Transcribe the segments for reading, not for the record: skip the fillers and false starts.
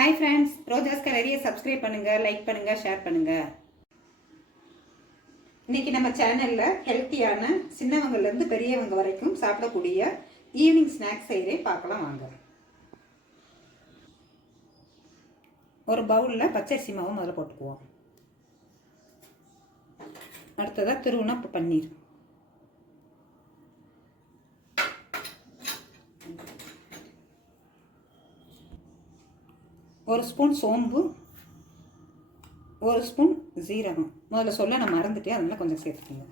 Hi friends, ரோஜாஸ் கலரியை subscribe பண்ணுங்க, like பண்ணுங்க, share பண்ணுங்க. இன்னைக்கு நம்ம சேனல்ல ஹெல்த்தியான சின்னவங்கல இருந்து பெரியவங்க வரைக்கும் சாப்பிடக்கூடிய ஈவினிங் ஸ்நாக்ஸ் செய்கிறேன், பார்க்கலாம் வாங்க. ஒரு பவுலில் பச்சரிசி மாவு முதல்ல போட்டுக்குவோம். அடுத்ததாக திருவுணா பன்னீர், ஒரு ஸ்பூன் சோம்பு, ஒரு ஸ்பூன் ஜீரகம். முதல்ல சொல்ல நான் மறந்துட்டேன், அதனால கொஞ்சம் சேர்த்துக்கோங்க.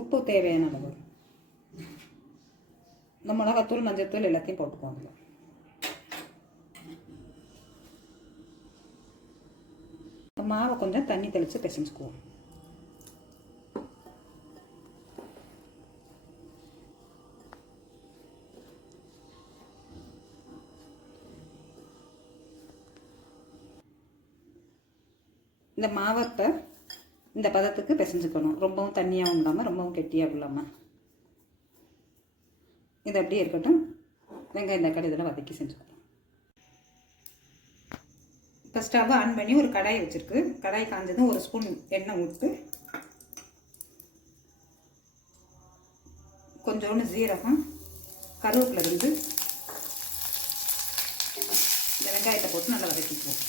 உப்பு தேவையான அளவு, இந்த மிளகாத்தூள் மஞ்சத்தூள் எல்லாத்தையும் போட்டுக்குவோம். மாவை கொஞ்சம் தண்ணி தெளித்து பிசைஞ்சுக்குவோம். இந்த மாவத்தை இந்த பதத்துக்கு பிசைஞ்சுக்கணும். ரொம்பவும் தண்ணியாகவும் இல்லாமல் ரொம்பவும் கெட்டியாகவும் இல்லாமல். இது அப்படியே இருக்கட்டும். வெங்காயம் தக்காளி இதெல்லாம் வதக்கி செஞ்சுக்கணும். இப்போ ஸ்டவ் ஆன் பண்ணி ஒரு கடாயை வச்சுருக்கு. கடாய் காஞ்சதும் ஒரு ஸ்பூன் எண்ணெய் ஊற்றி கொஞ்சோண்டு ஜீரகம், கருவேப்பிலை இருந்து இந்த வெங்காயத்தை போட்டு நல்லா வதக்கிக்குவோம்.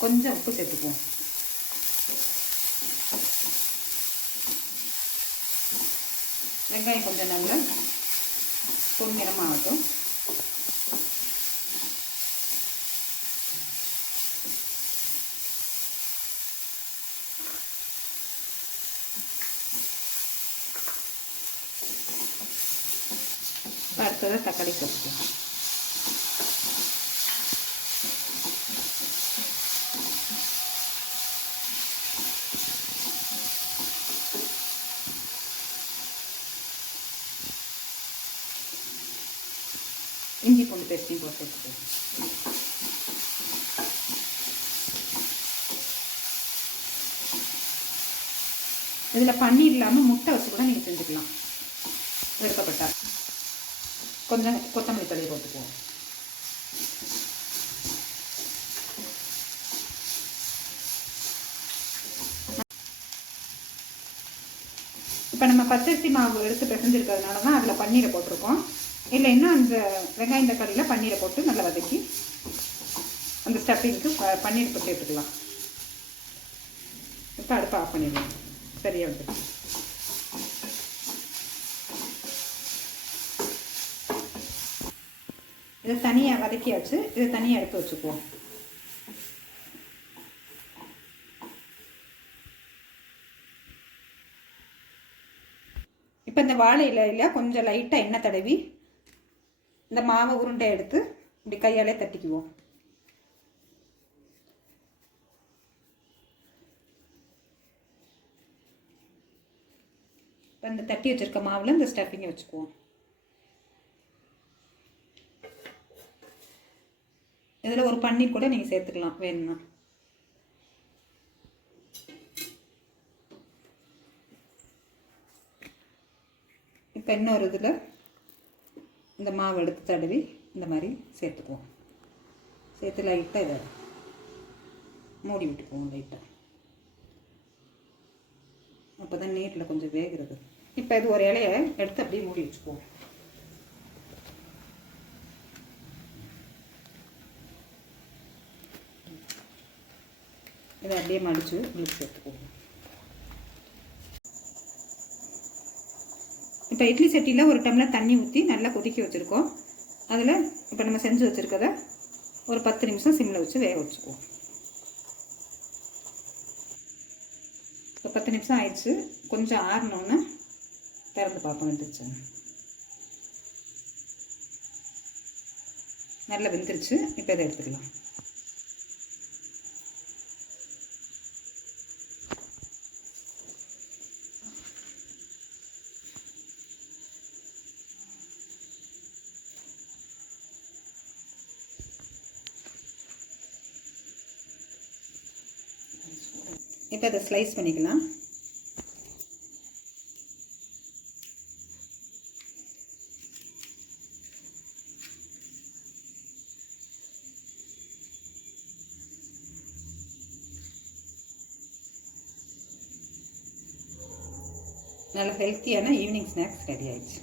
கொஞ்சம் உப்பு சேர்த்துக்குவோம். வெங்காயம் கொஞ்சம் நல்லா பொன்னிறமாகட்டும். அடுத்ததாக தக்காளி சேர்த்துக்குவோம். இஞ்சி பூண்டு பேஸ்ட்டையும் போட்டு வச்சுக்கோங்க. இதில் பன்னீர் இல்லாமல் முட்டை வச்சு கூட நீங்கள் செஞ்சுக்கலாம் விருப்பப்பட்டால். கொஞ்சம் கொத்தமல்லி தழையை போட்டுக்குவோம். இப்போ நம்ம பச்சரிசி மாவு எடுத்து பிசைஞ்சிருக்கிறதுனால தான் அதில் பன்னீரை போட்டிருக்கோம். இல்லை இன்னும் அந்த வெங்காயம் தக்காளியில் பன்னீரை போட்டு நல்லா வதக்கி அந்த ஸ்டஃபிங்க்கு பன்னீர் போட்டு எடுத்துக்கலாம். இப்போ அடுப்பை ஆஃப் பண்ணிடுவோம். சரியாக வந்துடும். இதை தனியாக வதக்கியாச்சு. இதை தனியாக எடுத்து வச்சுக்குவோம். இப்போ இந்த வாழை இலையில் கொஞ்சம் லைட்டாக எண்ணெய் தடவி இந்த மாவை உருண்டை எடுத்து இப்படி கையாலே தட்டிக்குவோம். இந்த தட்டி வச்சிருக்க மாவில் இந்த ஸ்டஃபிங்கை வச்சுக்குவோம். இதில் ஒரு பன்னீர் கூட நீங்கள் சேர்த்துக்கலாம் வேணும்னா. இப்போ இன்னொரு இதில் இந்த மாவு எடுத்து தடவி இந்த மாதிரி சேர்த்துக்குவோம். சேர்த்து லைட்டாக இதை மூடி விட்டுக்குவோம் லைட்டாக. அப்போ தான் நீட்டில் கொஞ்சம் வேகிறது. இப்போ இது ஒரு இலையை எடுத்து அப்படியே மூடி வச்சுக்குவோம். இதை அப்படியே மடித்து உங்களுக்கு சேர்த்துக்குவோம். இப்போ இட்லி சட்டியில் ஒரு டம்ளர் தண்ணி ஊற்றி நல்லா கொதிக்க வச்சுருக்கோம். அதில் இப்போ நம்ம செஞ்சு வச்சுருக்கத ஒரு 10 நிமிஷம் சிம்மில் வச்சு வேக வச்சுக்குவோம். இப்போ 10 நிமிஷம் ஆயிடுச்சு. கொஞ்சம் ஆறினோன்னு திறந்து பார்ப்போம். வெந்துருச்சு, நல்லா வெந்துருச்சு. இப்போ இதை எடுத்துக்கலாம். இப்போ அதை ஸ்லைஸ் பண்ணிக்கலாம். நல்ல ஹெல்த்தியான ஈவினிங் ஸ்நாக்ஸ் ரெடி ஆயிடுச்சு.